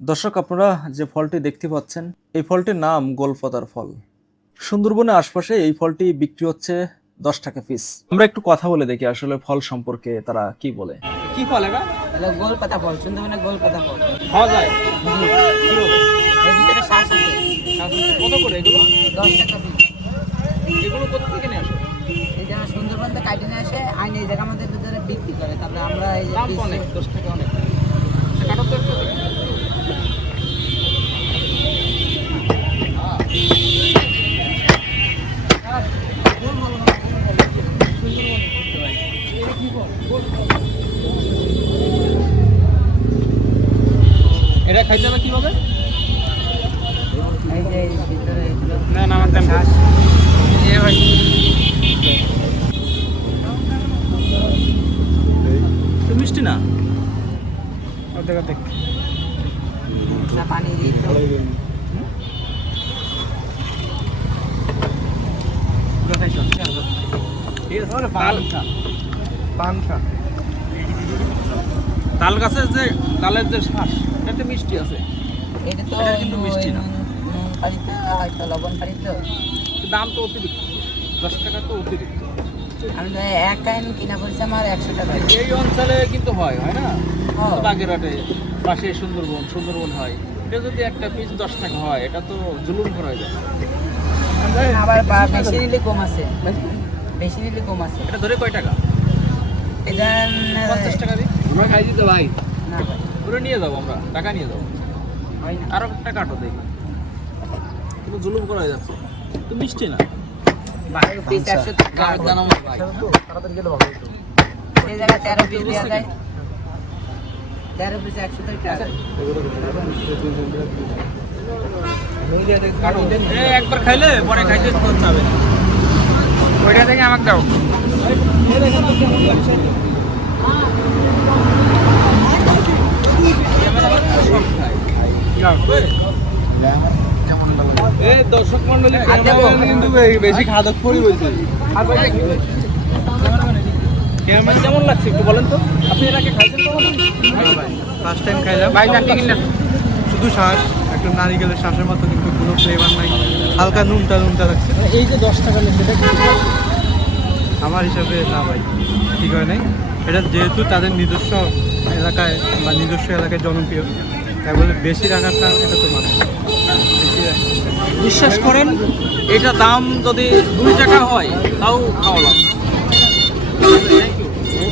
দর্শক, আপনারা যে ফলটি দেখতে পাচ্ছেন এই ফলটির নাম গোলপাতার ফল। সুন্দরবনের আশপাশে এই ফলটি বিক্রি হচ্ছে 10 টাকা পিস। আমরা একটু কথা বলে দেখি আসলে ফল সম্পর্কে তারা কি বলে। কি ফল এটা? এটা গোলপাতা ফল, সুন্দরবনের গোলপাতা ফল। খাওয়া যায়? জি। কিভাবে? এর ভিতরে শ্বাস আছে। কত করে এগুলো? 10 টাকা পিস। এগুলো কোথা থেকে নিয়ে আসো? এই যে আমার সুন্দরবন থেকে কাটে নিয়ে আসে, আইনে এই জায়গার মধ্যে ভিতরে বিক্রি করে। তারপরে আমরা এই যে দাম তো অনেক, 10 টাকা অনেক। কাটো তো একটু দেখি। এটা খাইতে হবে কিভাবে? এই যে এর ভিতরে এগুলো না না, আমার দাম শ্বাস। এ ভাই তো মিষ্টি না অর্ধেক অর্ধেক। না, পানি দিয়ে দিতে হবে। তাল গাছের যে তালের যে শ্বাস এটা মিষ্টি আছে, এটা তো এটা কিন্তু মিষ্টি না। নুন পানিতে হয়তো লবণ পানিতে। দাম তো অতিরিক্ত, 10 টাকা তো অতিরিক্ত। আমি তো এক কাইন কিনা করছি আমার 100 টাকা। এই অঞ্চলে কিন্তু হয় হয় না, হ্যাঁ। বাগেরহাটে পাশে সুন্দরবন হয়। এটা যদি একটা পিস 10 টাকা হয়, এটা তো জুলুম করা যায়। আবার বেশি নিলে কম আছে, বেশি নিলে কম আছে। এটা ধরে কয় টাকা? এটা 50 টাকা দিই আমরা খাই দিতে ভাই। না ভাই, ওরা নিয়ে যাবো, আমরা টাকা নিয়ে যাবো। হয় না। আরো একটা কাটো দেখি, কিন্তু জুলুম করা যাচ্ছে তো মিষ্টি না। পিস 100 টাকা। গায়ের দানা আমার ভাই। এই জায়গায় 13 পিস দেওয়া যায়। 13 পিস 100 টাকা। কাটো। একবার খাইলে পরে খাইতে ইচ্ছা হবে না। ওইটা থেকে আমাকে দাও। দর্শক মন্ডলী কিন্তু বেশি খাদক পরি বলছে। কেমন লাগছে একটু বলেন তো। আপনি এর আগে খাইছেন তো? ফার্স্ট টাইম খাইলাম। ভাই জানতে কিনা শুধু শ্বাস, একটু নারিকেলের শ্বাসের মতো, কিন্তু কোনো ফ্লেভার নাই। হালকা নুনটা লাগছে। এই যে 10 টাকা নিচ্ছে এটা কি? আমার হিসাবে না ভাই, ঠিক হয় নাই। এটা যেহেতু তাদের নিজস্ব এলাকায় বা নিজস্ব এলাকায় জনপ্রিয়, তাই বলে বেশি রাখাটা এটা তো মানে বেশি বিশ্বাস করেন, এটা দাম যদি 2 টাকা হয় তাও খাওয়া লাগবে।